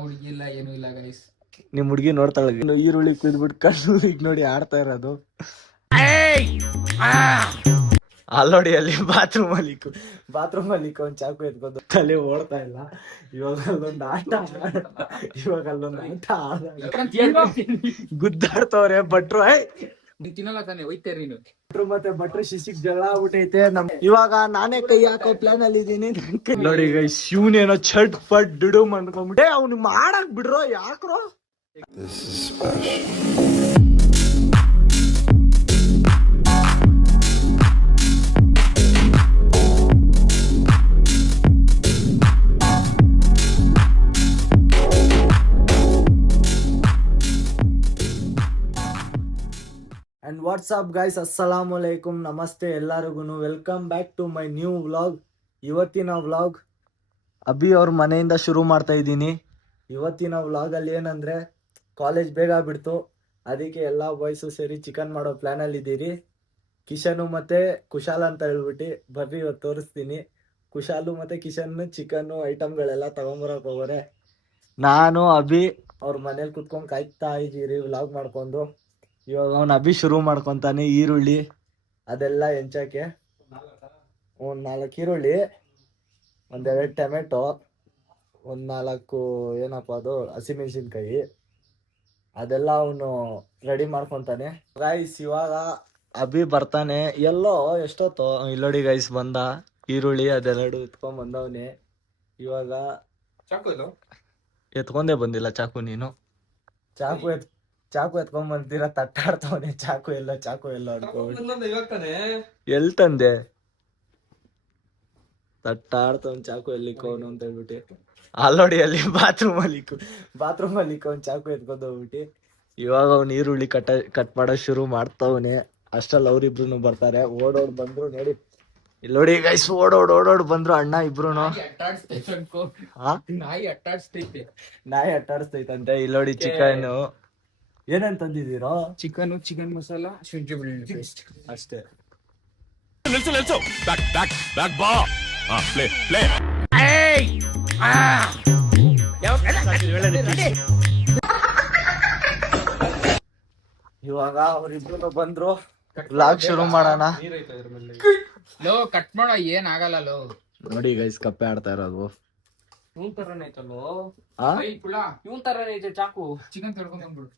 ಹುಡುಗಿ ಇಲ್ಲ ಏನು ಇಲ್ಲ ಗೈಸ್. ನಿಮ್ ಹುಡ್ಗಿ ನೋಡ್ತಾಳೆ ಈರುಳ್ಳಿ ಕುಯ್ದ್ಬಿಟ್ಟು ಕಣ್ಣು ಈಗ ನೋಡಿ ಆಡ್ತಾ ಇರೋದು. ಅಲ್ಲೋಡಿ ಅಲ್ಲಿ ಬಾತ್ರೂಮ್ ಅಲ್ಲಿ ಒಂದ್ ಚಾಕು ಎತ್ಕೊಂಡು ತಲೆ ಓಡ್ತಾ ಇಲ್ಲ. ಇವಾಗ ಅಲ್ಲೊಂದು ಆಟ ಗುದ್ದಾಡ್ತವ್ರೆ ಭಟ್ರು. ತಿನ್ನಲ್ಲ ತಾನೆ ಒಯ್ತೇರಿ ನೀನು. ಮತ್ತೆ ಭಟ್ರು ಶಿಶಿಗ್ ಜಗಳ ಆಗ್ಬಿಟ್ಟೈತೆ. ಇವಾಗ ನಾನೇ ಕೈ ಹಾಕೋ ಪ್ಲಾನ್ ಅಲ್ಲಿ ಇದೀನಿ. ನೋಡಿ ಈಗ ಶಿವನೇನೋ ಚಟ್ ಪಟ್ ಡಿಡು ಅನ್ಕೊಂಡ್ಬಿಟ್ಟೆ. ಅವ್ನು ಮಾಡಕ್ ಬಿಡ್ರೋ ಯಾಕ್ರೋ. And what's up guys, assalamu alaikum, namaste ಎಲ್ಲರಿಗೂ. Welcome back to my new vlog. ಇವತ್ತಿನ ವ್ಲಾಗ್ ಅಭಿ ಅವ್ರ ಮನೆಯಿಂದ ಶುರು ಮಾಡ್ತಾ ಇದ್ದೀನಿ. ಇವತ್ತಿನ ವ್ಲಾಗಲ್ಲಿ ಏನಂದರೆ ಕಾಲೇಜ್ ಬೇಗ ಬಿಡ್ತು, ಅದಕ್ಕೆ ಎಲ್ಲ ಬಾಯ್ಸು ಸೇರಿ ಚಿಕನ್ ಮಾಡೋ ಪ್ಲ್ಯಾನಲ್ಲಿ ಇದ್ದೀರಿ. ಕಿಶನು ಮತ್ತು ಕುಶಾಲ್ ಅಂತ ಹೇಳ್ಬಿಟ್ಟು ಬರ್ರಿ ಇವತ್ತು ತೋರಿಸ್ತೀನಿ. ಕುಶಾಲು ಮತ್ತು ಕಿಶನ್ ಚಿಕನ್ನು ಐಟಮ್ಗಳೆಲ್ಲ ತೊಗೊಂಬರೋಕೆ ಹೋಗೋರೆ. ನಾನು ಅಭಿ ಅವ್ರ ಮನೇಲಿ ಕುತ್ಕೊಂಡು ಕಾಯ್ತಾ ಇದ್ದೀರಿ ವ್ಲಾಗ್ ಮಾಡ್ಕೊಂಡು. ಇವಾಗ ಅವ್ನು ಅಭಿ ಶುರು ಮಾಡ್ಕೊತಾನೆ. ಈರುಳ್ಳಿ ಅದೆಲ್ಲ ಹೆಂಚಕ್ಕೆ ಒಂದು 4 ಈರುಳ್ಳಿ, 1-2 ಟೊಮೆಟೊ, 1-4 ಏನಪ್ಪ ಅದು ಹಸಿಮೆಣಸಿನ್ಕಾಯಿ, ಅದೆಲ್ಲ ಅವನು ರೆಡಿ ಮಾಡ್ಕೊತಾನೆ. ಗೈಸ್ ಇವಾಗ ಅಭಿ ಬರ್ತಾನೆ. ಎಲ್ಲೋ ಎಷ್ಟೊತ್ತು ಇಲ್ಲೋಡಿ ಗೈಸ್ ಬಂದ. ಈರುಳ್ಳಿ ಅದೆರಡು ಎತ್ಕೊಂಡ್ ಬಂದವನೆ. ಇವಾಗ ಚಾಕು ಇಲ್ಲ, ಎತ್ಕೊಂಡೇ ಬಂದಿಲ್ಲ ಚಾಕು. ನೀನು ಚಾಕು ಎತ್ಕೊಂಡ್ ಬಂದಿರ ತಟ್ಟಾಡ್ತವನೆ. ಚಾಕು ಎಲ್ಲ ಅನ್ಕೊಂಡ್ಬಿಟ್ಟು ಎಲ್ ತಂದೆ ತಟ್ಟಾಡ್ತವನ್. ಚಾಕು ಎಲ್ಲಿಕೋನು ಅಂತ ಹೇಳ್ಬಿಟ್ಟು ಅಲ್ಲೋಡಿ ಅಲ್ಲಿ ಬಾತ್ರೂಮ್ ಅಲ್ಲಿ ಒಂದ್ ಚಾಕು ಎತ್ಕೊಂಡ್ ಹೋಗ್ಬಿಟ್ಟು ಇವಾಗ ಅವ್ನು ಈರುಳ್ಳಿ ಕಟ್ ಮಾಡೋ ಶುರು ಮಾಡ್ತವನೆ. ಅಷ್ಟ್ರಲ್ಲಿ ಅವ್ರಿಬ್ರು ಬರ್ತಾರೆ. ಓಡೋಡ್ ಬಂದ್ರು ನೋಡಿ. ಇಲ್ಲಿ ನೋಡಿ ಗೈಸ್, ಓಡೋಡ್ ಬಂದ್ರು ಅಣ್ಣ ಇಬ್ರು. ನಾಯಿ ಅಟ್ಟಾಡಿಸ್ತೈತಂತೆ. ಇಲ್ಲಿ ನೋಡಿ ಚಿಕನ್ ಏನೇನ್ ತಂದಿದ್ದೀರೋ. ಚಿಕನ್ ಮಸಾಲ, ಶುಂಠಿ ಬೆಳ್ಳುಳ್ಳಿ ಪೇಸ್ಟ್ ಅಷ್ಟೇ. ಇವಾಗ ಅವ್ರಿಬ್ರು ಬಂದ್ರು. ವ್ಲಾಗ್ ಶುರು ಮಾಡೋಣ. ಲೋ ಕಟ್ ಮಾಡೋ, ಏನ್ ಆಗಲ್ಲ ಲೋ. ನೋಡಿ ಗೈಸ್ ಕಪ್ಪೆ ಆಡ್ತಾ ಇರೋದು. ಇವನ್ ತರನೇ ಐತಲ್ಲೋ, ಆ ಇವನ್ ತರನೇ ಐತೆ ಚಾಕು. ಚಿಕನ್ ತೊಳ್ಕೊಂಡ್ ಬಂದ್ಬಿಡು.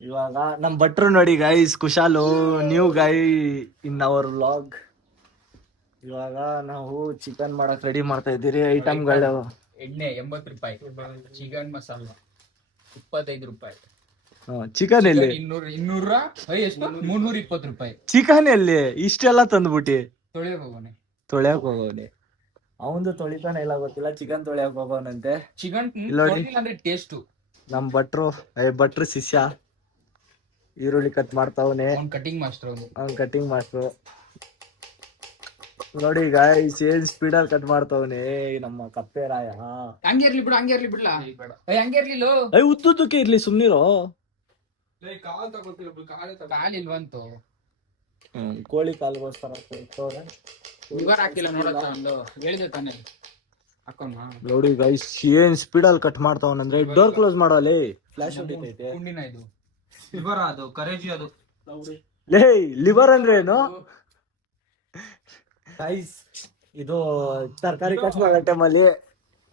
ಇವಾಗ ನಮ್ ಭಟ್ರು ನೋಡಿ guys, Kushal new guy in our vlog. ಇವಾಗ ನಾವು ಚಿಕನ್ ಮಾಡಕ್ ರೆಡಿ ಮಾಡ್ತಾ ಇದ್ದೀರಿ. ಐಟಮ್ಗಳು ಎಣ್ಣೆ 80 ರೂಪಾಯಿ, ಚಿಕನ್ ಮಸಾಲ 25 ರೂಪಾಯಿ, ಚಿಕನ್ ಎಲ್ಲಿ 200 ಎಷ್ಟು 320 ರೂಪಾಯಿ. ಚಿಕನ್ ಎಲ್ಲಿ ಇಷ್ಟೆಲ್ಲ ತಂದ್ಬಿಟ್ಟಿ? ತೊಳೆಯಕ್ ಹೋಗೋನೆ. ಅವಂದು ತೊಳಿತಾನೆ ಇಲ್ಲ ಗೊತ್ತಿಲ್ಲ. ಚಿಕನ್ ತೊಳೆಯಕ್ ಹೋಗೋನಂತೆ. ಚಿಕನ್ ಅಂದ್ರೆ ಟೇಸ್ಟ್. ನಮ್ ಭಟ್ರು ಶಿಷ್ಯ ಈರುಳ್ಳಿ ಕಟ್ ಮಾಡ್ತಾವನೆ. ಕಟಿಂಗ್ ಮಾಸ್ಟ್ರು ನೋಡಿ ಗೈಸ್, ಏನ್ ಸ್ಪೀಡಲ್ಲಿ ಕಟ್ ಮಾಡ್ತಾವನೆ ನಮ್ಮ ಕಪ್ಪೆ ರಾಯ. ಹಂಗಿರ್ಲಿ ಬಿಡ್ಲಾ, ಉದ್ದಕ್ಕೆ ಇರ್ಲಿ, ಸುಮ್ನಿರೋ. ಕಾಲಿಲ್ವಂತು, ಕೋಳಿ ಕಾಲ್ಗೋಸ್ಕರ ಹಾಕಿಲ್ಲ ಹೇಳಿದೆ ತಾನೆ. ನೋಡಿ ಗೈಸ್ ಏನ್ ಸ್ಪೀಡಲ್ಲಿ ಕಟ್ ಮಾಡ್ತಾವನಂದ್ರೆ. ಡೋರ್ ಕ್ಲೋಸ್ ಮಾಡೋಲಿ, ಫ್ಲಾಶ್ ಹೊಡಿತೈತೆ. ಇದು ಲಿವರ್, ಅದು ಕರೇಜಿ, ಅದು ಲೇ ಲಿವರ್ ಅಂದ್ರೆ ಏನು ಗೈಸ್? ಇದು ತರಕಾರಿ ಕಟ್ ಮಾಡೋ ಟೈಮಲ್ಲಿ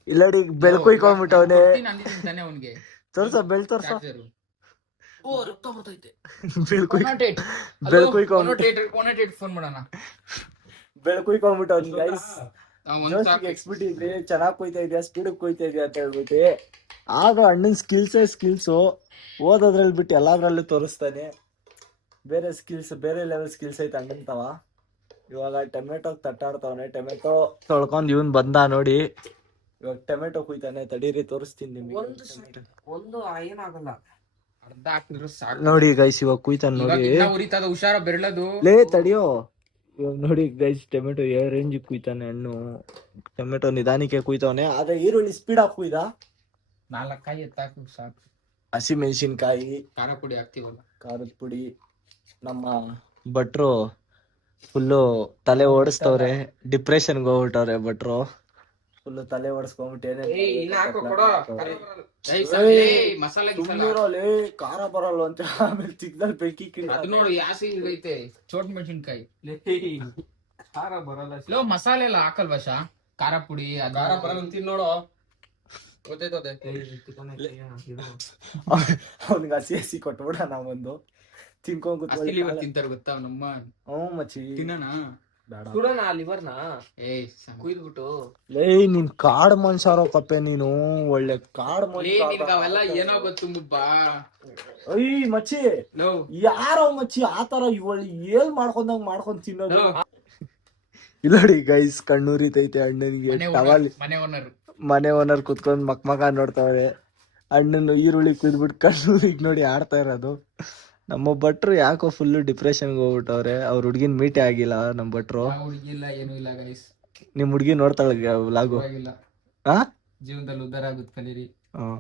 ಇಲ್ಲಡಿ ಬೆಳಕು ಇಕ್ಕೊಂಡ್ಬಿಟ್ಟವನೆ. ತೋರ್ಸ ಬೆಳ್ ತೋರ್ಸ. ಬೆಳಕು ಇಕ್ಕೊಂಡ್ಬಿಟ್ಟವನ್ ಗೈಸ್. ಎಕ್ಸ್ಬಿಟ್ ಇದ್ರಿ, ಚೆನ್ನಾಗ್ ಕೊಯ್ತಾ ಇದೆಯಾ, ಸ್ಪೀಡ್ ಕೊಯ್ತಾ ಇದೆಯಾ ಅಂತ ಹೇಳ್ಬಿಟ್ಟು. ಆಗ ಅಣ್ಣನ್ ಸ್ಕಿಲ್ಸು ಓದೋದ್ರಲ್ಲಿ ಬಿಟ್ಟು ಎಲ್ಲಾದ್ರಲ್ಲೂ ತೋರಿಸ್ತಾನೆ. ಬೇರೆ ಲೆವೆಲ್ ಸ್ಕಿಲ್ಸ್ ಐತೆ ಅಣ್ಣಂತವ. ಇವಾಗ ಟೊಮೆಟೊ ತಟ್ಟಾಡ್ತವನೆ. ಟೊಮೆಟೊ ತೊಳ್ಕೊಂಡ್ ಇವನ್ ಬಂದ ನೋಡಿ. ಇವಾಗ ಟೊಮೆಟೊ ಕುಯ್ತಾನೆ. ತಡೀರಿ ತೋರಿಸ್ತೀನಿ ನಿಮ್ಗೆ. ಏನಾಗಲ್ಲ, ಅರ್ಧ ಹಾಕಿದ್ರು ಸಾಕು. ನೋಡಿ ಗೈಸ್ ಇವಾಗ ಕುಯ್ತಾನೆ ನೋಡಿ. ಹುಷಾರ ಬೆರಳದು. ಲೇ ತಡಿಯೋ. ಇವಾಗ ನೋಡಿ ಗೈಸ್ ಟೊಮೆಟೊ ರೇಂಜ್ ಕುಯ್ತಾನೆ ಹಣ್ಣು. ಟೊಮೆಟೊ ನಿಧಾನಕ್ಕೆ ಕುಯ್ತಾವನೆ. ಆದ್ರೆ ಈರುಳ್ಳಿ ಸ್ಪೀಡ್ ಆಗಿ ಕುಯ್ದ. 4 ಕಾಯಿ ಎತ್ತಾಕು ಸಾಕು. ಹಸಿ ಮೆಣಸಿನ್ಕಾಯಿ, ಖಾರ ಪುಡಿ ಹಾಕ್ತಿವಲ್ಲ, ಖಾರದ ಪುಡಿ. ನಮ್ಮ ಭಟ್ರು ಫುಲ್ಲು ತಲೆ ಓಡಿಸ್ತವ್ರೆ. ಡಿಪ್ರೆಷನ್ಗೆ ಹೋಗ್ಬಿಟ್ಟವ್ರೆ ಭಟ್ರು. ಫುಲ್ ತಲೆ ಒಡ್ಸ್ಕೊಂಡ್ಬಿಟ್ಟು ಮಸಾಲೆ ಸುಮ್ಮನಿರೋಲೆ ಖಾರ ಬರಲ್ಲ ಅಂತ ಆಮೇಲೆ ಚಿಕ್ಕದಲ್ಲಿ ಬೆಂಕಿ ಅದು ನೋಡು ಯಾಸಿ ಐತೆ ಚೋಟ್ ಮೆಣಸಿನ್ಕಾಯಿ ಖಾರ ಬರಲ್ಲ ಲೋ ಮಸಾಲೆ ಎಲ್ಲ ಹಾಕಲ್ವಾ ಶಾ ಖಾರ ಪುಡಿ ಖಾರ ಬರಲ್ಲ ಅಂತ ನೋಡು ಗೊತ್ತೈತದೆ ಅವ್ನಿಗೆ ಹಸಿ ಹಸಿ ಕೊಟ್ಬಿಡ ನಾವೊಂದು ತಿನ್ಕೊಂಡ್ ತಿಂತಾರ ಗೊತ್ತಾ ನಮ್ಮ ಹ್ಞೂ ಮಚ್ಚಿ ತಿನ್ನಣ ಬೇಡ ಸುಡೋಣ ಲಿವರ್ನ ಏ ಕುಯ್ದ್ಬಿಟ್ಟು ಲೇ ನೀನ್ ಕಾಡ್ ಮನ್ಸಾರೋ ಕಪ್ಪೆ ನೀನು ಒಳ್ಳೆ ಕಾಡ್ ಅವೆಲ್ಲ ಏನೋ ಗೊತ್ತು ಬಾ ಅಯ್ಯ ಮಚ್ಚಿ ಲೋ ಯಾರೋ ಮಚ್ಚಿ ಆತರ ಇವಳು ಏನ್ ಮಾಡ್ಕೊಂಡ್ ತಿನ್ನೋದು ಇಲ್ಲ ನೋಡಿ ಗೈಸ್ ಕಣ್ಣೂರಿತೈತೆ ಅಣ್ಣನಿಗೆ ಟವಲ್ ಮನೆ ಓನರ್ ಕುತ್ಕೊಂಡ್ ಮಕ್ಕ ನೋಡ್ತಾವ್ರೆ ಅಣ್ಣನ ಈರುಳ್ಳಿ ಕುದ್ಬಿಟ್ಟು ಕಣ್ಣೂರಿಗೆ ನೋಡಿ ಆಡ್ತಾ ಇರೋದು ನಮ್ಮ ಭಟ್ರು ಯಾಕೋ ಫುಲ್ ಡಿಪ್ರೆಷನ್ಗೆ ಹೋಗ್ಬಿಟ್ಟವ್ರೆ ಅವ್ರ ಹುಡ್ಗಿನ್ ಮೀಟೇ ಆಗಿಲ್ಲ ನಮ್ ಭಟ್ರು ಹುಡುಗಿ ಇಲ್ಲ ಏನು ಇಲ್ಲ ಗೈಸ್ ನಿಮ್ ಹುಡ್ಗಿ ನೋಡ್ತಾಳ ಲಾಗು ಹಾ ಜೀವನದಲ್ಲಿ ಉದ್ದಾರ ಆಗುತ್ತೆ ಕಲೀರಿ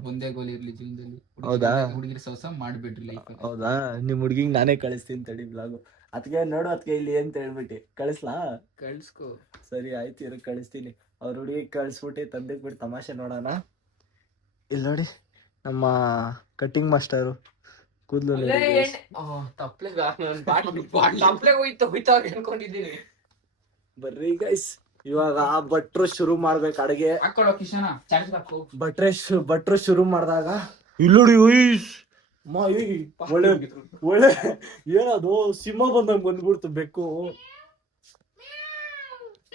ಒಂದೇ ಗೋಲ್ ಇರ್ಲಿ ಜೀವನದಲ್ಲಿ ಹೌದಾ ಹುಡುಗಿರ ಸವಸ ಮಾಡ್ಬಿಡ್ರಿ ಲೈಫ್ ಹೌದಾ ನಿಮ್ ಹುಡ್ಗಿಗ್ ನಾನೇ ಕಳಿಸ್ತೀನಿ ತಡಿ ಬ್ಲಾಗು ಅದಕ್ಕೆ ನೋಡು ಅದಕ್ಕೆ ಇಲ್ಲಿ ಅಂತ ಹೇಳ್ಬಿಟ್ಟು ಕಳಿಸ್ಲಾ ಕಳ್ಸ್ಕೊ ಸರಿ ಆಯ್ತು ಇರೋ ಕಳಿಸ್ತೀನಿ ಅವ್ರ ಹುಡುಗಿ ಕಳಿಸ್ಬಿಟ್ಟು ತಂದೆಗ್ ಬಿಟ್ಟು ತಮಾಷೆ ನೋಡೋಣ ಇಲ್ಲಿ ನೋಡಿ ನಮ್ಮ ಕಟಿಂಗ್ ಮಾಸ್ಟರು ಕೂದ್ಲು ಅನ್ಕೊಂಡಿದ್ದೀನಿ. ಬರ್ರಿ ಗೈಸ್ ಇವಾಗ ಭಟ್ರು ಶುರು ಮಾಡ್ಬೇಕು ಅಡಿಗೆ ಹಾಕೊಳ್ಳೋ ಕಿಶನ ಚಾರ್ಜ್ ಹಾಕು ಭಟ್ರು ಶುರು ಮಾಡಿದಾಗ ಇಲ್ಲೋಡಿ ಒಳ್ಳೆ ಒಳ್ಳೆ ಏನದು ಸಿಂಹ ಬಂದಂಗ್ ಬಂದ್ಬಿಡ್ತು ಬೆಕ್ಕು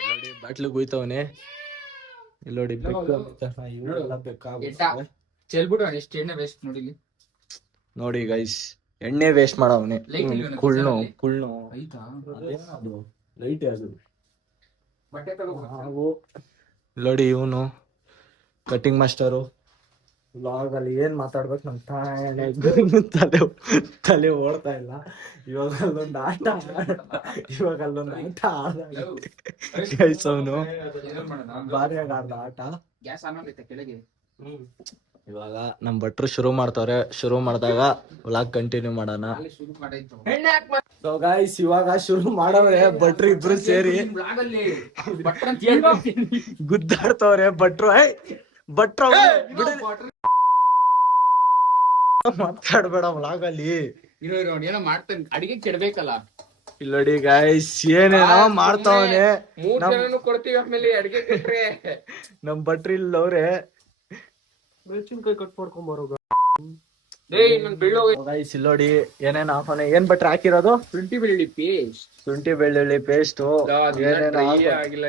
ನೋಡಿ ಬಾಟ್ಲು ಗುಯ್ತವನೆ ಇಲ್ಲೋಡಿ ಬೆಕ್ಕು ಚೆಲ್ಬಿಡು ಎಷ್ಟು ಎಣ್ಣೆ ವೇಸ್ಟ್ ನೋಡಿ ಇಲ್ಲಿ ನೋಡಿ ಗೈಸ್ ಎಣ್ಣೆ ವೇಸ್ಟ್ ಮಾಡವನೆ ಕುಳ್ಳು ಆಯ್ತಾ ಅದೇನದು ಲೈಟ್ ಅದು ಬಟ್ಟೆ ತಗೋ ನೋಡಿ ಇವನು ಕಟಿಂಗ್ ಮಾಸ್ಟರು ವ್ಲಾಗ್ ಅಲ್ಲಿ ಏನ್ ಮಾತಾಡ್ಬೇಕು ನಮ್ ತಲೆ ಓಡ್ತಾ ಇಲ್ಲ ಇವಾಗ ಅಲ್ಲೊಂದು ಆಟ ಗೈಸ್ ಅವನು ಭಾರಿಯಾಗ ಆಡ್ದ ಆಟ ಗ್ಯಾಸ್ ಆನ್ ಆಗೈತೆ ಕೆಳಗೆ ಇವಾಗ ನಮ್ ಭಟ್ರು ಶುರು ಮಾಡ್ತಾವ್ರೆ ಶುರು ಮಾಡಿದಾಗ ವ್ಲಾಗ್ ಕಂಟಿನ್ಯೂ ಮಾಡೋಣ ಶುರು ಮಾಡಾಯ್ತು ಸೊ ಗೈಸ್ ಇವಾಗ ಶುರು ಮಾಡವ್ರೆ ಭಟ್ರು ಇಬ್ರು ಸೇರಿ ಗುದ್ದಾಡ್ತವ್ರೆ ಭಟ್ರು ಭಟ್ರು ಮಾತಾಡ್ಬೇಡ ವ್ಲಾಗ್ ಅಲ್ಲಿ ಏನೋ ಮಾಡ್ತಾನೆ ಅಡಿಗೆ ಕೆಡ್ಬೇಕಲ್ಲ ಇಲ್ಲಡಿ ಗೈಸ್ ಏನೇನೋ ಮಾಡ್ತಾವನೆ ಕೊಡ್ತೀವಿ ಆಮೇಲೆ ಅಡಿಗೆ ಕೊಟ್ರೆ ನಮ್ ಭಟ್ರು ಇಲ್ಲವ್ರೆ ಮೆಣಸಿನ್ಕಾಯಿ ಕಟ್ ಮಾಡ್ಕೊಂಡ್ ಬರೋ ಗೈಸ್ ಇಲ್ಲೋಡಿ ಏನೇನ್ ಹಾಕೋನೆ ಏನ್ ಭಟ್ರು ಹಾಕಿರೋದು ಶುಂಠಿ ಬೆಳ್ಳುಳ್ಳಿ ಪೇಸ್ಟ್ ಪೇಸ್ಟ್ ಆಗಿಲ್ಲ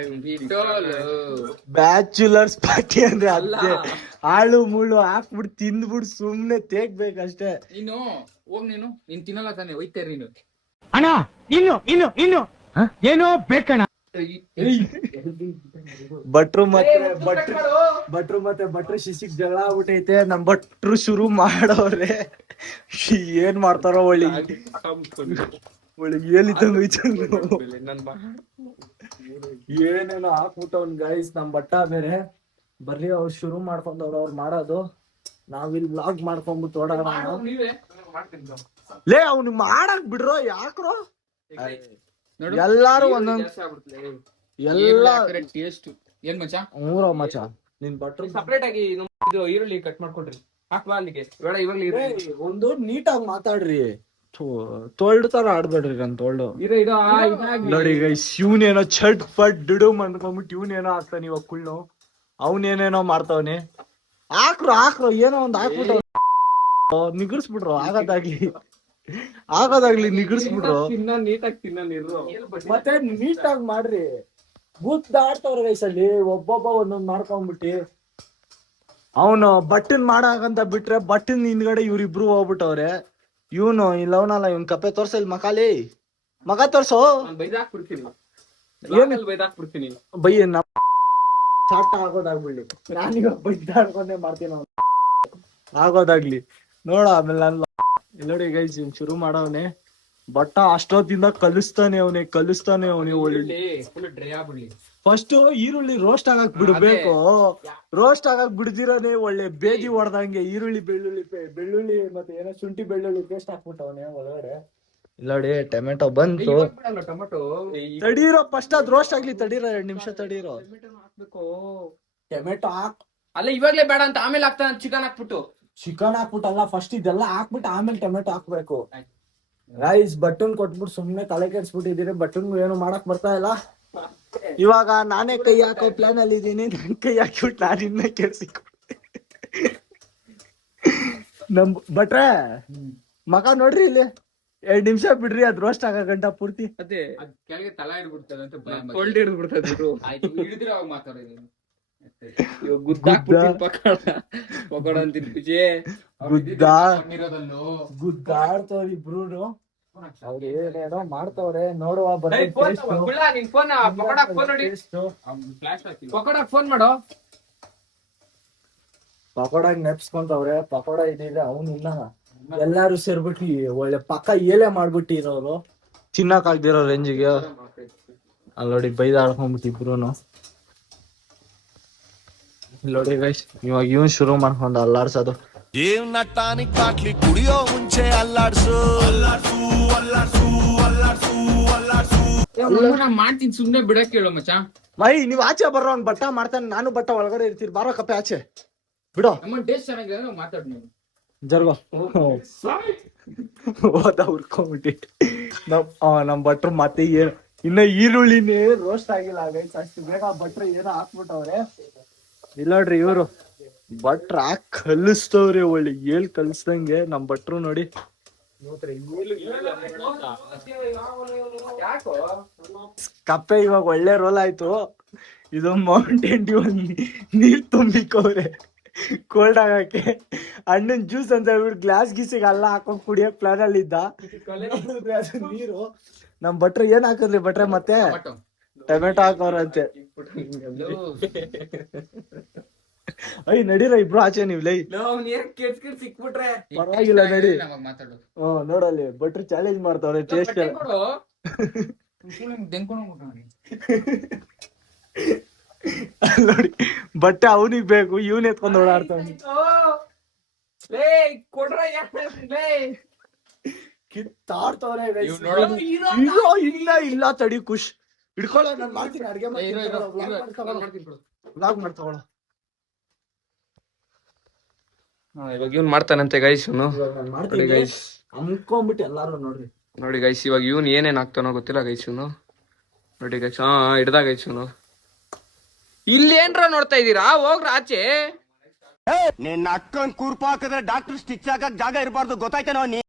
ಬ್ಯಾಚುಲರ್ಸ್ ಪಾರ್ಟಿ ಅಂದ್ರೆ ಅಲ್ಲೇ ಆಳು ಮುಳ್ಳು ಹಾಕ್ಬಿಟ್ಟು ತಿಂದ್ಬಿಟ್ಟು ಸುಮ್ನೆ ತೇಗ್ಬೇಕಷ್ಟೇ ನೀನು ಹೋಗ್ ನೀನ್ ತಿನ್ನಲ್ಲ ತಾನೆ ಒಯ್ತೇರಿ ನೀನು ಅಣ್ಣ ಇನ್ನು ಏನೋ ಬೇಕಣ್ಣ ಭಟ್ರು ಮತ್ತೆ ಶಿಶಿಗ್ ಜಗಳ ಆಗ್ಬಿಟ್ಟೈತೆ ನಮ್ ಭಟ್ರು ಶುರು ಮಾಡವ್ರೆ ಏನ್ ಮಾಡ್ತಾರೋ ಒಳ್ಳೆ ಏನೇನೋ ಹಾಕ್ಬಿಟ್ಟವ್ನ್ ಗೈಸ್ ನಮ್ ಭಟ್ಟ ಬೇರೆ ಬರ್ರಿ ಅವ್ರು ಶುರು ಮಾಡ್ಕೊಂಡವ್ರು ಅವ್ರು ಮಾಡೋದು ನಾವಿಲ್ ಬ್ಲಾಗ್ ಮಾಡ್ಕೊಂಡ್ಬಿಟ್ಟು ಓಡೋಣ ಲೇ ಅವ್ನು ಮಾಡಕ್ ಬಿಡ್ರೋ ಯಾಕ್ರೋ ಎಲ್ಲಾರು ಒಂದೊಂದ್ ಎಲ್ಲ ಟೇಸ್ಟ್ ಏನ್ ಮಚ್ಚ ಮೂರ ಮಚ್ಚ ನಿನ್ ಭಟ್ರು ಸಪರೇಟ್ ಆಗಿ ಈರುಳ್ಳಿ ಕಟ್ ಮಾಡ್ಕೊಡ್ರಿ ಹಾಕ್ಬಾ ಅಲ್ಲಿಗೆ ಬೇಡ ಇವಾಗ್ಲೇ ಒಂದು ನೀಟಾಗಿ ಮಾತಾಡ್ರಿ ತೊಳ್ಡು ತರ ಆಡ್ಬೇಡ್ರಿ ನನ್ ತೊಳ್ಡು ನೋಡಿ ಶಿವನೇನೋ ಚಟ್ ಪಟ್ ಡಿಡು ಅಂದ್ಕೊಂಡ್ಬಿಟ್ಟು ಇವನೇನೋ ಆಗ್ತಾನೆ ಇವಾಗ ಕುಳ್ಳು ಅವನೇನೇನೋ ಮಾಡ್ತಾವನೆ ಹಾಕ್ರು ಏನೋ ಒಂದ್ ಹಾಕ್ಬಿಟ್ಟು ನಿಗರ್ಸ್ಬಿಟ್ರು ಆಗೋದಾಗ್ಲಿ ನಿಗರ್ಸ್ಬಿಟ್ರು ನೀಟಾಗಿ ತಿನ್ನೋ ಮತ್ತೆ ನೀಟಾಗಿ ಮಾಡ್ರಿ ಗುದ್ದಾಡ್ತವ್ರ ವಯಸ್ಸಲ್ಲಿ ಒಬ್ಬೊಬ್ಬ ಒಂದೊಂದ್ ಮಾಡ್ಕೊಂಡ್ಬಿಟ್ಟಿ ಅವನು ಬಟ್ಟನ್ ಮಾಡಾಕಂತ ಬಿಟ್ರೆ ಬಟ್ಟನ್ ಹಿಂದ್ಗಡೆ ಇವ್ರಿಬ್ರು ಹೋಗ್ಬಿಟ್ಟವ್ರೆ ಇವನು ಇಲ್ಲವನಲ್ಲ ಇವ್ನ ಕಪ್ಪೆ ತೋರ್ಸ ಇಲ್ಲಿ ಮಗ ತೋರ್ಸೋ ಬೈದಾಕ್ಬಿಡ್ತೀನಿ ಬೈಯ ಸಾಟ ಆಗೋದಾಗ್ಬಿಡ್ಲಿ ನಾನೀಗ ಬೈದಾಡ್ಕೊಂಡೆ ಮಾಡ್ತೀನಿ ಆಗೋದಾಗ್ಲಿ ನೋಡ ಆಮೇಲೆ ನಾನು ನೋಡಿ ಗೈಸ್ ಶುರು ಮಾಡವನೆ ಬಟ್ಟ ಅಷ್ಟೊತ್ತಿಂದ ಕಲಿಸ್ತಾನೆ ಅವನಿ ಫಸ್ಟ್ ಈರುಳ್ಳಿ ರೋಸ್ಟ್ ಆಗಕ್ ಬಿಡ್ಬೇಕು ರೋಸ್ಟ್ ಆಗಕ್ ಬಿಡ್ದಿರನೆ ಒಳ್ಳೆ ಬೇದಿ ಹೊಡ್ದಂಗೆ ಈರುಳ್ಳಿ ಬೆಳ್ಳುಳ್ಳಿ ಮತ್ತೆ ಏನೋ ಶುಂಠಿ ಬೆಳ್ಳುಳ್ಳಿ ಪೇಸ್ಟ್ ಹಾಕ್ಬಿಟ್ಟವನೆ ಒಳಗಡೆ ನೋಡಿ ಟೊಮೆಟೊ ಬಂತು ಟೊಮೆಟೊ ತಡೀರೋ ಫಸ್ಟ್ ಅದ್ ರೋಸ್ಟ್ ಆಗ್ಲಿ ತಡೀರೋ 2 ನಿಮಿಷ ತಡೀರೋ ಟೊಮೆಟೊ ಹಾಕ್, ಅಲ್ಲ ಇವಾಗ್ಲೇ ಬೇಡ ಅಂತ ಆಮೇಲೆ ಹಾಕ್ತಾನ ಚಿಕನ್ ಹಾಕ್ಬಿಟ್ಟು. ಚಿಕನ್ ಹಾಕ್ಬಿಟ್ಟಲ್ಲ, ಫಸ್ಟ್ ಇದೆಲ್ಲ ಹಾಕ್ಬಿಟ್ಟು ಆಮೇಲೆ ಟೊಮೆಟೊ ಹಾಕ್ಬೇಕು. ರೈಸ್ ಬಟನ್ ಕೊಟ್ಬಿಟ್ಟು ಸುಮ್ನೆ ತಲೆ ಕೆಡ್ಸ್ಬಿಟ್ಟಿದೀರಿ. ಬಟನ್ ಏನು ಮಾಡಕ್ ಬರ್ತಾ ಇಲ್ಲ. ಇವಾಗ ನಾನೇ ಕೈ ಹಾಕೋ ಪ್ಲಾನ್ ಅಲ್ಲಿ ಇದೀನಿ. ನನ್ ಕೈ ಹಾಕಿಬಿಟ್ಟು ನಾನು ಇನ್ನೇ ಕೆಡ್ಸಿ ನಮ್ ಭಟ್ರೆ ಮಗ ನೋಡ್ರಿ ಇಲ್ಲಿ 2 ನಿಮಿಷ ಬಿಡ್ರಿ, ಅದ್ ರೋಸ್ಟ್ ಆಗೋ ಗಂಟ ಪೂರ್ತಿ. ಅದೇ ಅದ್ ಕೆಳಗೆ ತಲಾ ಇಡ್ಬಿಡ್ತದೆ ಅಂತ ಭಯ. ಕೋಲ್ಡ್ ಹಿಡಿದು ಬಿಡ್ತದೆ. ಆಯ್ತು ಹಿಡಿದ್ರೆ ಅವಾಗ ಮಾತಾಡೋದು. ಇವಾಗ ಗುದ್ದಾಕ್ಬಿಡ್ತೀನಿ ಪಕೋಡ ಅಂತೀನಿ ಖುಷಿ. ಗುದ್ದಾಡ್ತವ್ರ ಇಬ್ರು. ಅವ್ರು ಏನೇನೋ ಮಾಡ್ತವ್ರೆ, ನೋಡುವ ನಿನ್ ಫೋನ್ ಪಕೋಡ ಫೋನ್ ನೋಡಿ. ಪಕೋಡ ಫೋನ್ ಮಾಡೋ. ಪಕೋಡಾಗ ನೆಪ್ಸ್ಕೊಂತವ್ರೆ. ಪಕೋಡ ಇದಿದ್ರೆ ಅವ್ನು ಇನ್ನ ಎಲ್ಲಾರು ಸೇರ್ಬಿಟ್ಟು ಒಳ್ಳೆ ಪಕ್ಕ ಏಲೆ ಮಾಡ್ಬಿಟ್ಟಿರೋರು, ತಿನ್ನಕ್ ಆಗ್ದಿರೋ ರೇಂಜಿಗೆ. ಅಲ್ಲಿ ನೋಡಿ ಬೈದಾಡ್ಕೊಂಡ್ಬಿಟ್ಟು ಇಬ್ರುನು. ನೋಡಿ ಗೈಸ್, ಇವಾಗ ಇವನ್ ಶುರು ಮಾಡ್ಕೊಂಡ ಅಲ್ಲಾಡ್ಸೋದು. ಜೀವನ ಟಾನಿಕ್ ಬಾಟ್ಲಿ ಕುಡಿಯೋ ಮುಂಚೆ ಅಲ್ಲಾಡ್ಸು. ಮಾಡ್ತೀನಿ ಸುಮ್ನೆ ಬಿಡಕ್ ಹೇಳು ಮಚ್ಚ. ಮೈ ನೀವ್ ಆಚೆ ಬರ್ರೋ, ಅವ್ನ್ ಬಟ್ಟ ಮಾಡ್ತಾನೆ, ನಾನು ಬಟ್ಟ ಒಳಗಡೆ ಇರ್ತೀರಿ. ಬಾರೋ ಕಪ್ಪೆ ಆಚೆ ಬಿಡೋ. ನಮ್ಮ ಟೇಸ್ಟ್ ಚೆನ್ನಾಗಿದೆ ಮಾತಾಡ್ ನೀವು. ಜರ್ಗೋ ಹೋದ ಹುರ್ಕೊಂಡ್ಬಿಟ್ಟು ನಮ್ ಭಟ್ರು ಮತ್ತೆ ಏನು ಇನ್ನ ಈರುಳ್ಳಿನೇ ರೋಸ್ಟ್ ಆಗಿಲ್ಲ ಗೈಸ್. ಅಷ್ಟು ಬೇಗ ಭಟ್ರು ಏನೋ ಹಾಕ್ಬಿಟ್ಟವ್ರೆ. ಇಲ್ಲ ನೋಡ್ರಿ ಇವ್ರು ಭಟ್ರ ಕಲಿಸ್ತವ್ರೆ, ಒಳ್ಳೆ ಏಳ್ ಕಲಿಸ್ದಂಗೆ ನಮ್ ಭಟ್ರು ನೋಡಿ. ಕಪ್ಪೆ ಇವಾಗ ಒಳ್ಳೆ ರೋಲ್ ಆಯ್ತು. ಇದು ಮೌಂಟೇನ್ ಡ್ಯೂ ನೀರ್ ತುಂಬಿಕವ್ರೆ ಕೋಲ್ಡ್ ಆಗಕ್ಕೆ. ಹಣ್ಣಿನ ಜ್ಯೂಸ್ ಅಂತ ಹೇಳ್ಬಿಟ್ಟು ಗ್ಲಾಸ್ ಗೀಸಿಗೆ ಎಲ್ಲ ಹಾಕೊಂಡ್ ಕುಡಿಯಕ್ ಪ್ಲಾನ್ ಅಲ್ಲಿ ಇದ್ದ. ಅದು ನೀರು. ನಮ್ ಭಟ್ರು ಏನ್ ಹಾಕಿದ್ರಿ ಭಟ್ರೆ ಮತ್ತೆ ಟೊಮೆಟೊ ಹಾಕವ್ರಂತೆ. ಅಯ್ಯ ನಡೀರ ಇಬ್ರು ಆಚೆ ನೀವ್ ಲೈ. ಸಿಕ್ಬಿಟ್ರೆ ಪರವಾಗಿಲ್ಲ ನಡಿ. ಮಾತಾಡೋದು ನೋಡಲ್ಲಿ ಭಟ್ರು ಚಾಲೆಂಜ್ ಮಾಡ್ತಾವ್ರೆ ಟೇಸ್ಟ್. ನೋಡಿ ಬಟ್ಟೆ ಅವನಿಗೆ ಬೇಕು, ಇವನ್ ಎತ್ಕೊಂಡ್ ಓಡಾಡ್ತಾವ. ಕಿತ್ತಾಡ್ತವ್ರೆ ಇಲ್ಲ ಇಲ್ಲ ತಡಿ ಖುಷ್ ಹಿಡ್ಕೊಳ್ಳೋ. ನಾನ್ ಮಾಡ್ತೀನಿ ಅಡ್ಗೆ ವ್ಲಾಗ್ ಮಾಡ್ತಾವಳ. ಇವಾಗ ಇವ್ನ್ ಮಾಡ್ತಾನಂತೆ ಗೈಸ್. ಮಾಡ್ತೀನಿ ಗೈಸ್, ಅಮ್ಕೊಂಡ್ಬಿಟ್ಟು ಎಲ್ಲಾರು ನೋಡ್ರಿ. ನೋಡಿ ಗೈಸ್, ಇವಾಗ ಇವ್ನ್ ಏನೇನ್ ಆಗ್ತಾನೋ ಗೊತ್ತಿಲ್ಲ ಗೈಸ್. ಇವನು ನೋಡಿ ಗೈಸ್, ಹಿಡ್ದ ಗೈಸ್. ಇವನು ಇಲ್ಲೇನ್ರ ನೋಡ್ತಾ ಇದೀರಾ, ಹೋಗ್ರ ಆಚೆ. ನಿನ್ನ ಅಕ್ಕನ್ ಕೂರ್ಪ ಹಾಕಿದ್ರೆ ಡಾಕ್ಟರ್ ಸ್ಟಿಚ್ ಹಾಕಕ್ ಜಾಗ ಇರಬಾರ್ದು, ಗೊತ್ತಾಯ್ತೇನೋ ನೀ.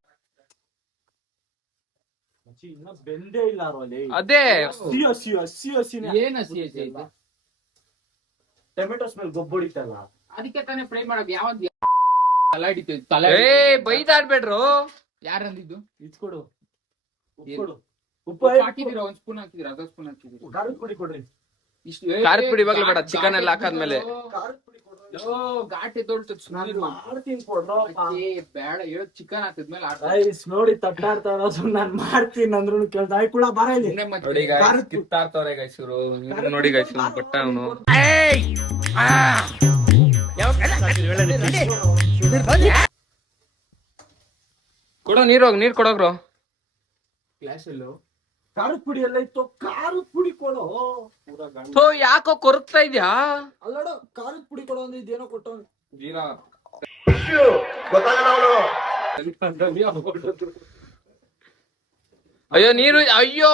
ಇನ್ನ ಬೆಂದೇ ಇಲ್ಲ ಅಲ್ಲಿ. ಅದೇ ಹಸಿ ಹಸಿ ಹಸಿ ಹಸಿನೇ. ಏನ್ ಹಸಿ ಹಸಿ ಐತೆ? ಟೊಮೆಟೊ ಸ್ಮೆಲ್ ಗೊಬ್ಬಡಿತಲ್ಲ, ಅದಕ್ಕೆ ತಾನೇ ಫ್ರೈ ಮಾಡಕ್. ಯಾವಂದ್ ತಲೆ ಹಿಡಿತೈತೆ ತಲೆ. ಬೈದಾಡ್ಬೇಡ್ರು. ಯಾರಂದಿದ್ದು? ಇದ್ಕೊಡು ಏನು? ಉಪ್ಪು ಉಪ್ಪು ಹಾಕಿದೀರಾ? 1 ಸ್ಪೂನ್ ಹಾಕಿದೀರಾ? ಅರ್ಧ ಸ್ಪೂನ್ ಹಾಕಿದೀರಾ? ಖಾರದ ಪುಡಿ ಕೊಡ್ರಿ. ಇಷ್ಟು ಖಾರದ ಪುಡಿ ಇವಾಗ್ಲೇ ಬೇಡ, ಚಿಕನ್ ಎಲ್ಲ ಹಾಕಾದ್ಮೇಲೆ. ಖಾರದ ಪುಡಿ ಕೊಡ್ರಿ. ಘಾಟಿ ತೋಳ್ತು. ನಾನು ಮಾಡ್ತೀನಿ ಕೊಡ್ರೋ. ಬೇಡ ಹೇಳು, ಚಿಕನ್ ಹಾಕಿದ್ಮೇಲೆ ರೈಸ್ ನೋಡಿ ತಟ್ಟಾಡ್ತಾ ಇರೋದು. ನಾನ್ ಮಾಡ್ತೀನಿ ಅಂದ್ರು ಕೇಳ್ತಾ ಕೂಡ ಬರ ಇಲ್ಲಿ. ನೋಡಿ ಗೈಸ್, ಕಿತ್ತಾಡ್ತವ್ರೆ ಗೈಸ್ ಇವ್ರು. ನೋಡಿ ಗೈಸ್, ಬಟ್ಟ ಅವನು ಕೊಡೋ ನೀರು, ನೀರ್ ಕೊಡೋಗ್ರು. ಗ್ಲಾಸ್ ಎಲ್ಲೋ ಖಾರದ ಪುಡಿ ಎಲ್ಲ ಇತ್ತು, ಖಾರದ ಪುಡಿ ಕೊಡು. ಯಾಕೋ ಕೊರಗ್ತಾ ಇದ್ಯಾ? ಅಲ್ಲೋಡು, ಖಾರದ ಪುಡಿ ಕೊಡು ಅಂದ್ರೆ ಇದೇನೋ ಕೊಟ್ಟು ಜೀರಾ. ಅಯ್ಯೋ ನೀರು, ಅಯ್ಯೋ.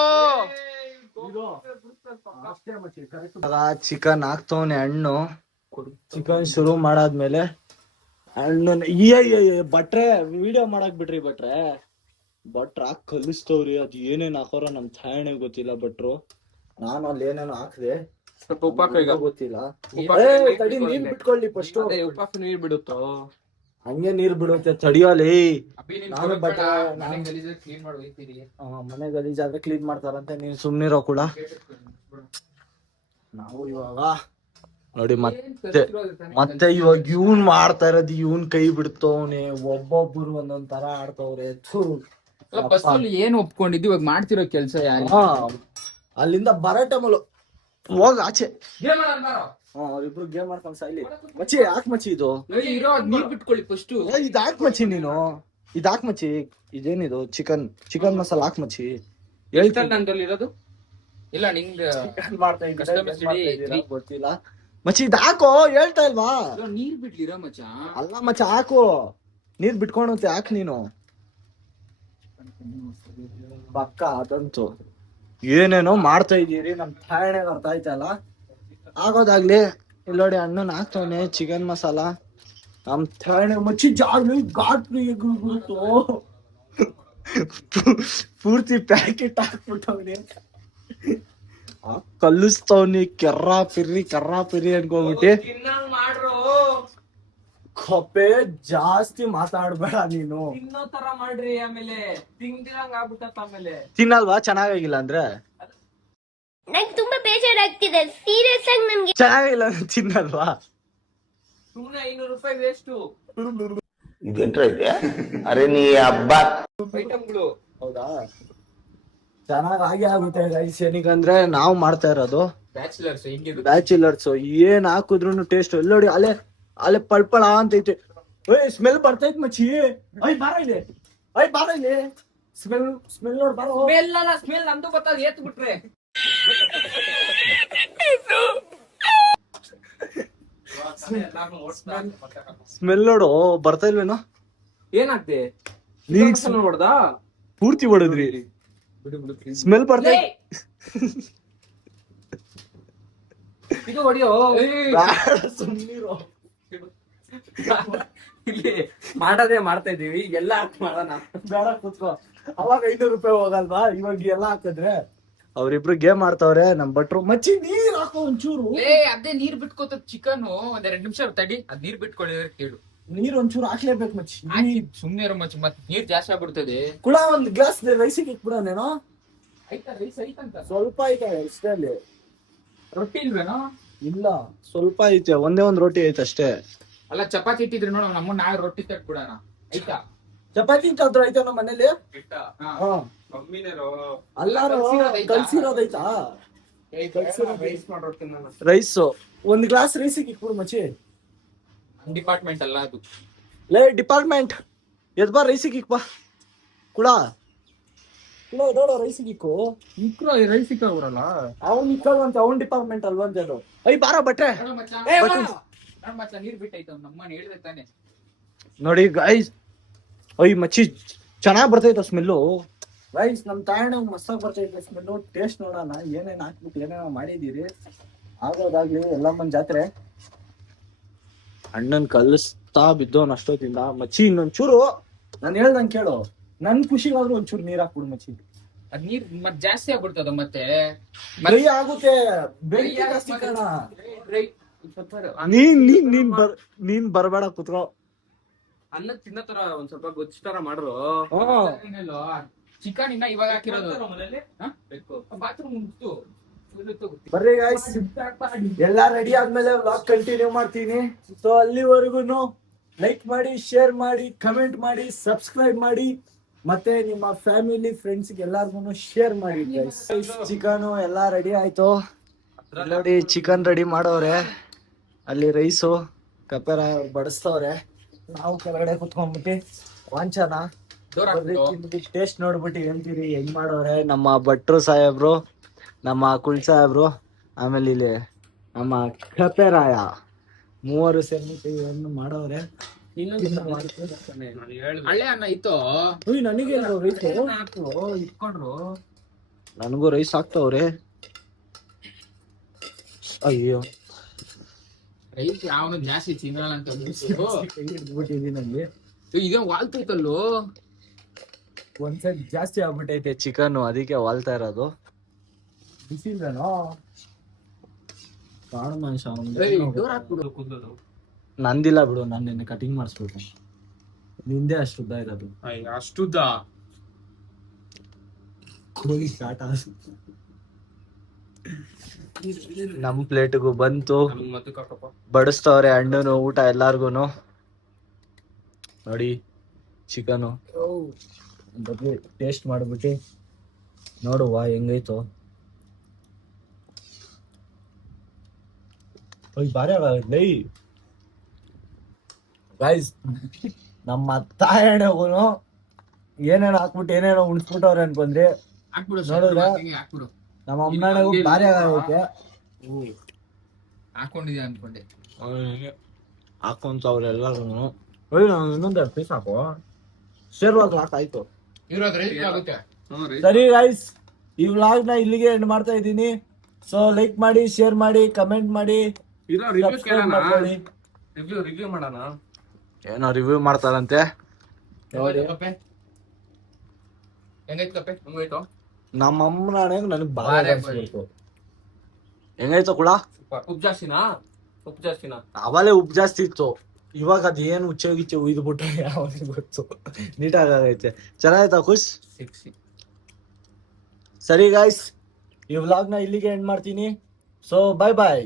ಚಿಕನ್ ಹಾಕ್ತವನೆ ಹಣ್ಣು. ಚಿಕನ್ ಶುರು ಮಾಡಾದ್ಮೇಲೆ ಹಣ್ಣು ಭಟ್ರೆ ವಿಡಿಯೋ ಮಾಡಕ್ ಬಿಟ್ರಿ. ಭಟ್ರ ಕಲಿಸ್ತವ್ರಿ. ಅದ್ ಏನೇನ್ ಹಾಕೋರ ನಮ್ ಥಾಯಣೆ ಗೊತ್ತಿಲ್ಲ ಭಟ್ರು. ನಾನು ಅಲ್ಲಿ ಏನೇನೋ ಹಾಕ್ದೆ, ಸ್ವಲ್ಪ ಉಪ್ಪಾಕ ಗೊತ್ತಿಲ್ಲ. ತಡಿ, ನೀರ್ ಬಿಟ್ಕೊಳ್ಳಿ ಫಸ್ಟ್. ಉಪ್ಪಾಕ ನೀರ್ ಬಿಡುತ್ತೋ? ಹಂಗೆ ನೀರ್ ಬಿಡುತ್ತೆ, ತಡಿಯೋಲಿ. ನಾನು ಬಟ್ಟೆ ಕ್ಲೀನ್ ಮಾಡಿ ಹೋಗ್ತೀರಿ. ಮನೆ ಗಲೀಜಾದ್ರೆ ಕ್ಲೀನ್ ಮಾಡ್ತಾರಂತೆ, ನೀನ್ ಸುಮ್ನಿರೋ ಕೂಡ. ನಾವು ಇವಾಗ ನೋಡಿ ಮತ್ತೆ ಇವಾಗ ಇವನ್ ಮಾಡ್ತಾ ಇರೋದು, ಇವನ್ ಕೈ ಬಿಡ್ತವನೆ. ಒಬ್ಬೊಬ್ರು ಒಂದೊಂದ್ ತರ ಆಡ್ತವ್ರೆ. ಏನ್ ಒಪ್ಕೊಂಡಿದ್ದು ಇವಾಗ ಮಾಡ್ತಿರೋ ಕೆಲ್ಸ ಯಾರು? ಅಲ್ಲಿಂದ ಬರೋ ಟೈಮಲ್ಲಿ ಹೋಗ ಆಚೆ. ಅವ್ರಿಬ್ರು ಗೇಮ್ ಮಾಡ್ಕೊಂಡ್ ಸಾಯ್ಲಿ. ಮಚ್ಚಿ ಯಾಕೆ ಮಚ್ಚಿ ಇದು? ನೀರ್ ಬಿಟ್ಕೊಳ್ಳಿ ಫಸ್ಟ್. ಇದ್ ಹಾಕ್ ಮಚ್ಚಿ ನೀನು, ಇದ್ ಹಾಕ್ ಮಚ್ಚಿ. ಇದೇನಿದು? ಚಿಕನ್ ಮಸಾಲ ಹಾಕ್ ಮಚ್ಚಿ. ಹೇಳ್ತಾನೆ ನಂದಲ್ಲಿ ಇರೋದು. ಇಲ್ಲ ನಿಂಗ್ ಮಾಡ್ತಾ ಇದ್ದೀನಿ ಗೊತ್ತಿಲ್ಲ. ಮಚ್ಚಿ ಇದ್ ಹಾಕೋ, ಹೇಳ್ತಾ ಇಲ್ವಾ? ನೀರ್ ಬಿಡ್ಲಿರ ಮಚ್ಚ. ಅಲ್ಲ ಮಚ್ಚ, ಹಾಕು. ನೀರ್ ಬಿಟ್ಕೊಂಡಂತೆ ಹಾಕ್ ನೀನು. ಪಕ್ಕ ಅದಂತು. ಏನೇನೋ ಮಾಡ್ತಾ ಇದೀರಿ, ನಮ್ ಥಾಯಣೆಗೆ ಅರ್ಥ ಆಯ್ತಲ್ಲ. ಆಗೋದಾಗ್ಲಿ. ಇಲ್ಲಿ ನೋಡಿ ಅಣ್ಣನ್ ಹಾಕ್ತವನೆ ಚಿಕನ್ ಮಸಾಲ. ನಮ್ ಥಾಯಣೆ ಮಚ್ಚಿ ಜಾಗ್ಲಿ ಗಾಟ್ರಿ ಗುರುತು ಪೂರ್ತಿ ಪ್ಯಾಕೆಟ್ ಹಾಕ್ಬಿಟ್ಟವ್ನಿ. ಕಲ್ಲಿಸ್ತವ್ನಿ ಕರ್ರಾ ಪಿರ್ರಿ ಅನ್ಕೋಬಿಟ್ಟಿ. ಮಾಡ್ರು ಕಪ್ಪೆ ಜಾಸ್ತಿ ಮಾತಾಡ್ಬೇಡ ನೀನು. ತಿನ್ನೋ ತರ ಮಾಡ್ರಿ, ಆಮೇಲೆ ತಿಂದಿರಂಗ್ ಆಗ್ಬಿಟ್ಟತ್. ಆಮೇಲೆ ತಿನ್ನಲ್ವಾ ಚೆನ್ನಾಗಿಲ್ಲ ಅಂದ್ರೆ? ನಂಗೆ ತುಂಬಾ ಬೇಜಾರಾಗ್ತಿದೆ, ಸೀರಿಯಸ್ ಆಗಿ ನನ್ಗೆ. ಚೆನ್ನಾಗಿಲ್ಲ ಅಂದ್ರೆ ತಿನ್ನಲ್ವಾ? ಸುಮ್ನೆ 500 ರೂಪಾಯಿ ವೇಸ್ಟು ಇದೇನ್ರ ಇದೆ? ಅರೆ ನೀ ಹಬ್ಬ ಐಟಮ್ಗಳು. ಹೌದಾ? ಚೆನ್ನಾಗಿ ಆಗುತ್ತೆ ಗೈಸ್. ಏನಕ್ಕಂದ್ರೆ ನಾವು ಮಾಡ್ತಾ ಇರೋದು ಬ್ಯಾಚುಲರ್ಸ್ ಹಿಂಗಿದ್ರು. ಬ್ಯಾಚುಲರ್ಸ್. ಏನ್ ಹಾಕುದ್ರು ಟೇಸ್ಟ್. ಎಲ್ಲ ನೋಡಿ ಅಲ್ಲೇ ಪಳ್ಪಳ ಅಂತ ಐತೆ. ಸ್ಮೆಲ್ ಬರ್ತೈತ್ ಮಚ್ಚಿ. ಬಾರ ಇಲ್ಲಿ ಸ್ಮೆಲ್ ನೋಡ್ ಬಾರೋ. ಸ್ಮೆಲ್ ನಮ್ದು ಬರ್ತದ, ಏತ್ ಬಿಟ್ರೆ. ಸ್ಮೆಲ್ ನೋಡು ಬರ್ತಾ ಇಲ್ವೇನೋ? ಏನಾಗ್ತೆ? ನೀನ್ ಹೊಡ್ದ ಪೂರ್ತಿ ಹೊಡೆದ್ರಿ. ಸ್ಮೆಲ್ ಬರ್ತಾ ಇದು ಹೊಡಿಯೋ. ಸುಮ್ಮನಿರೋ. ಇಲ್ಲಿ ಮಾಡದೇ ಮಾಡ್ತಾ ಇದೀವಿ, ಎಲ್ಲ ಮಾಡೋಣ. ಬೇಡ ಕೂತ್ಕೋ. ಅವಾಗ 500 ರೂಪಾಯಿ ಹೋಗಲ್ವಾ? ಇವಾಗ ಎಲ್ಲ ಹಾಕಿದ್ರೆ ಅವ್ರಿಬ್ರು ಗೇಮ್ ಆಡ್ತಾವ್ರೆ. ನಮ್ ಭಟ್ರು ಮಚ್ಚಿ ನೀರ್ ಹಾಕೋ ಒಂಚೂರು. ಅದೇ ನೀರ್ ಬಿಟ್ಕೋತ ಚಿಕನ್ ಒಂದ್ 2 ನಿಮಿಷ ತಡಿ. ಅದ್ ನೀರ್ ಬಿಟ್ಕೊಳ್ಳಿದ್ರೆ ಕೇಳು. ನೀರ್ ಒಂಚೂರು ಹಾಕ್ಲೇಬೇಕು ಮಚ್ಚಿ. ಸುಮ್ನೆ ಇರೋ ಮಚ್ಚ, ಮತ್ ನೀರ್ ಜಾಸ್ತಿ ಆಗ್ಬಿಡ್ತದೆ. ಕೂಡ ಒಂದ್ ಗ್ಲಾಸ್ ರೈಸಿಗೆ ಇಟ್ಬಿಡೋನೇನೋ. ಆಯ್ತಾ ರೈಸ್ ಐತಂತ ಸ್ವಲ್ಪ ಐತೆ ಅಷ್ಟೇ. ಅಲ್ಲಿ ರೊಟ್ಟಿ ಇಲ್ವೇನೋ? ಇಲ್ಲ, ಸ್ವಲ್ಪ ಐತೆ. ಒಂದೇ ಒಂದ್ ರೋಟಿ ಐತೆ ಅಷ್ಟೇ. ಅಲ್ಲ ಚಪಾತಿ ಇಟ್ಟಿದ್ರೆ ನೋಡ, ನಮ್ಮ ನಾಳೆ ರೊಟ್ಟಿ ತಟ್ಬಿಡೋಣ. ಆಯ್ತಾ? ಚಪಾತಿ ಕಾದ್ರ ಐತೆ ನಮ್ಮ ಮನೇಲಿ. ಹಾ. ಅಲ್ಲಾರು ಕಲ್ಸಿರೋದೈತಾ? ರೈಸ್ ಮಾಡ್ರೊಟ್ಟಿ ನಾನು. ರೈಸ್ ಒಂದ್ ಗ್ಲಾಸ್ ರೈಸಿಗೆ ಇಟ್ಬಿಡು ಮಚ್ಚಿ. ಡಿಪಾರ್ಟ್ಮೆಂಟ್ ಅಲ್ಲ ಅದು. ಲೇ ಡಿಪಾರ್ಟ್ಮೆಂಟ್ ಎದ್ ಬಾ, ರೈಸಿಗೆ ಇಕ್ ಬಾ. ಕೂಡ ನೋಡೋ ರೈಸಿಗೆ ಇಕ್ಕು. ರೈಸ್ ಸಿಕ್ಕಲ್ಲ. ಅವ್ನ್ ಇಕ್ಕಲ್ವಂತೆ, ಅವ್ನ್ ಡಿಪಾರ್ಟ್ಮೆಂಟ್ ಅಲ್ವಂತೆ ಅದು. ಬಾರ ಬಟ್ರೆ. ಮಚ್ಚ ನೀರ್ ಬಿಟ್ಟೈತ ನಮ್ಮನ್ನ ಹೇಳಿದೆ ತಾನೆ. ನೋಡಿ ಗೈಸ್, ಮಚ್ಚಿ ಚೆನ್ನಾಗ್ ಬರ್ತೈತ ಸ್ಮೆಲ್ಲು. ಗೈಸ್ ನಮ್ ತಾಯಣ್ಣ ಮಸ್ತಾಗ್ ಬರ್ತೈತೆ ಸ್ಮೆಲ್ಲು. ಟೇಸ್ಟ್ ನೋಡೋಣ ಏನೇನ್ ಹಾಕ್ಬಿಟ್ಟು ಏನೇನೋ ಮಾಡಿದೀರಿ. ಆಗೋದಾಗ್ಲಿ ಎಲ್ಲಮ್ಮನ್ ಜಾತ್ರೆ. ಅಣ್ಣನ್ ಕಲಿಸ್ತಾ ಬಿದ್ದೋನ್ ಅಷ್ಟೊತ್ತಿಂದ. ಮಚ್ಚಿ ಇನ್ನೊಂಚೂರು ನಾನ್ ಹೇಳ್ದಂಗ್ ಕೇಳು. ನನ್ ಖುಷಿಗಾದ್ರೂ ಒಂಚೂರು ನೀರ್ ಹಾಕ್ಬಿಡು ಮಚ್ಚಿ. ಅದ್ ನೀರ್ ಮತ್ ಜಾಸ್ತಿ ಆಗ್ಬಿಡ್ತದ ಮತ್ತೆ. ಡ್ರೈ ಆಗುತ್ತೆ. ಬೆಂಕಿ ಜಾಸ್ತಿ ಕಣ. ನೀನ್ ಬರ್ಬೇಡ ಕುತ್ಕೋ. ಅನ್ನ ತಿನ್ನೋ ತರ ಒಂದ್ ಸ್ವಲ್ಪ ಗೊಜ್ಜು ತರ ಮಾಡ್ರು. ಚಿಕನ್ ಇನ್ನ ಇವಾಗ ಹಾಕಿರೋದು. ಬಾತ್ರೂಮ್ ಬರ್ರಿ ಗಾಯ್ಸ್, ಎಲ್ಲಾ ರೆಡಿ ಆದ್ಮೇಲೆ ವ್ಲಾಗ್ ಕಂಟಿನ್ಯೂ ಮಾಡ್ತೀನಿ. ಸೊ ಅಲ್ಲಿವರೆಗೂ ಲೈಕ್ ಮಾಡಿ, ಶೇರ್ ಮಾಡಿ, ಕಮೆಂಟ್ ಮಾಡಿ, ಸಬ್ಸ್ಕ್ರೈಬ್ ಮಾಡಿ, ಮತ್ತೆ ನಿಮ್ಮ ಫ್ಯಾಮಿಲಿ ಫ್ರೆಂಡ್ಸ್ ಎಲ್ಲಾರ್ಗು ಶೇರ್ ಮಾಡಿ. ಚಿಕನ್ ಎಲ್ಲಾ ರೆಡಿ ಆಯ್ತು ನೋಡಿ. ಚಿಕನ್ ರೆಡಿ ಮಾಡೋರೆ. ಅಲ್ಲಿ ರೈಸು ಕಪೆರ ಬಡಿಸ್ತವ್ರೆ. ನಾವು ಕೆಳಗಡೆ ಕುತ್ಕೊಂಡ್ಬಿಟ್ಟು ವಾಂಚನ ಟೇಸ್ಟ್ ನೋಡ್ಬಿಟ್ಟು ಹೇಳ್ತೀರಿ ಹೆಂಗ್ ಮಾಡೋರೆ ನಮ್ಮ ಭಟ್ರು ಸಾಹೇಬ್ರು, ನಮ್ಮ ಕುಲ್ ಸಾಹೇಬ್ರು, ಆಮೇಲೆ ಇಲ್ಲಿ ನಮ್ಮ ಕಪೆರಾಯ. ಮೂವರು ಸೇರ್ಬಿಟ್ಟು ಏನು ಮಾಡೋರೆ. ಹಳ್ಳೆ ಅನ್ನ ಇತ್ತು. ನನಗೆ ಇಟ್ಕೊಂಡ್ರು. ನನಗೂ ರೈಸ್ ಹಾಕ್ತವ್ರೆ. ಅಯ್ಯೋ ರೈಸ್ ಯಾವನು ಜಾಸ್ತಿ ತಿನ್ನಲ್ಲ ಅಂತ ಹಿಡ್ಬಿಟ್ಟಿದೀನಲ್ಲಿ. ಇದೇ ವಾಲ್ತೈತಲ್ಲೋ. ಒಂದ್ಸರಿ ಜಾಸ್ತಿ ಆಗ್ಬಿಟ್ಟೈತೆ ಚಿಕನ್, ಅದಕ್ಕೆ ವಾಲ್ತಾ ಇರೋದು. ಬಿಸಿಲ್ವೇನೋ ಕಾಳು ಮನುಷ್ಯ. ನಂದಿಲ್ಲ ಬಿಡು, ನಾನು ನಿನ್ನೆ ಕಟಿಂಗ್ ಮಾಡಿಸ್ಬೇಕು. ನಿಂದೆ ಅಷ್ಟುದ್ದ ಇರೋದು. ಅಷ್ಟುದ್ದ ಕೋಳಿ ಕಾಟ. ನಮ್ ಪ್ಲೇಟ್ಗೂ ಬಂತು. ಬಡಿಸ್ತವ್ರೆ ಅಣ್ಣನು ಊಟ ಎಲ್ಲಾರ್ಗು. ನೋಡಿ ಚಿಕನು ಟೇಸ್ಟ್ ಮಾಡ್ಬಿಟ್ಟು ನೋಡುವ ಹೆಂಗೈತು. ಬಾರಿ ಆಗೈ ಗೈಸ್. ನಮ್ಮ ತಾಯಣ್ಣಗೂ ಏನೇನೋ ಹಾಕ್ಬಿಟ್ಟು ಏನೇನೋ ಉಣಿಸ್ಬಿಟ್ಟವ್ರೆ ಅನ್ಕೊಂಡ್ರಿ. ಹಾಕ್ಬಿಡು ನೋಡಿದ್ರ ಹಾಕ್ಬಿಡು. ನಮ್ಮ ಅಮ್ಮನಗೂ ಭಾರಿ ಆಗೈತೆ. ಹಾಕೊಂಡಿದ್ಯಾ ಅನ್ಕೊಂಡೆ. ಹಾಕೊಂತವ್ರೆ ಎಲ್ಲರೂ. ನಾನು ಇನ್ನೊಂದು ಪೀಸ್ ಹಾಕೋ, ಶೇರ್ವಾಗ ಹಾಕಾಯ್ತು. ಇರೋದ್ರೆ ಆಗುತ್ತೆ. ಸರಿ ಗೈಸ್, ಈ ವ್ಲಾಗ್ ನ ಇಲ್ಲಿಗೆ ಎಂಡ್ ಮಾಡ್ತಾ ಇದ್ದೀನಿ. ಸೊ ಲೈಕ್ ಮಾಡಿ, ಶೇರ್ ಮಾಡಿ, ಕಮೆಂಟ್ ಮಾಡಿ, subscribe ಮಾಡ್ಕೊಳ್ಳಿ. ರಿವ್ಯೂ ಮಾಡೋಣ. ಏನೋ ರಿವ್ಯೂ ಮಾಡ್ತಾರಂತೆ ನೋಡಿ. ಕಪ್ಪೆ ಹೆಂಗೈತ್ ಕಪ್ಪೆ? ಹೆಂಗೋಯ್ತು? ನಮ್ಮ ಅಮ್ಮನ ನನಗೆ ಬಾಳ ಬಾರೆ ಅನ್ಸ್ಬೇಕು. ಹೆಂಗಾಯ್ತು ಕೂಡ? ಉಪ್ಪು ಜಾಸ್ತಿನಾ? ಅವಲೇ ಉಪ್ಪು ಜಾಸ್ತಿ ಇತ್ತು, ಇವಾಗ ಅದೇನು ಉಚ್ಚ ಉಯ್ದು ಬಿಟ್ರೆ ಯಾವನಿಗೆ ಗೊತ್ತು. ನೀಟಾಗಿ ಆಗೈತೆ. ಚೆನ್ನಾಯ್ತಾ ಖುಷ್? ಸರಿ ಗಾಯ್ಸ್, ಈ ವ್ಲಾಗ್ ನ ಇಲ್ಲಿಗೆ ಎಂಡ್ ಮಾಡ್ತೀನಿ. ಸೊ ಬಾಯ್ ಬಾಯ್.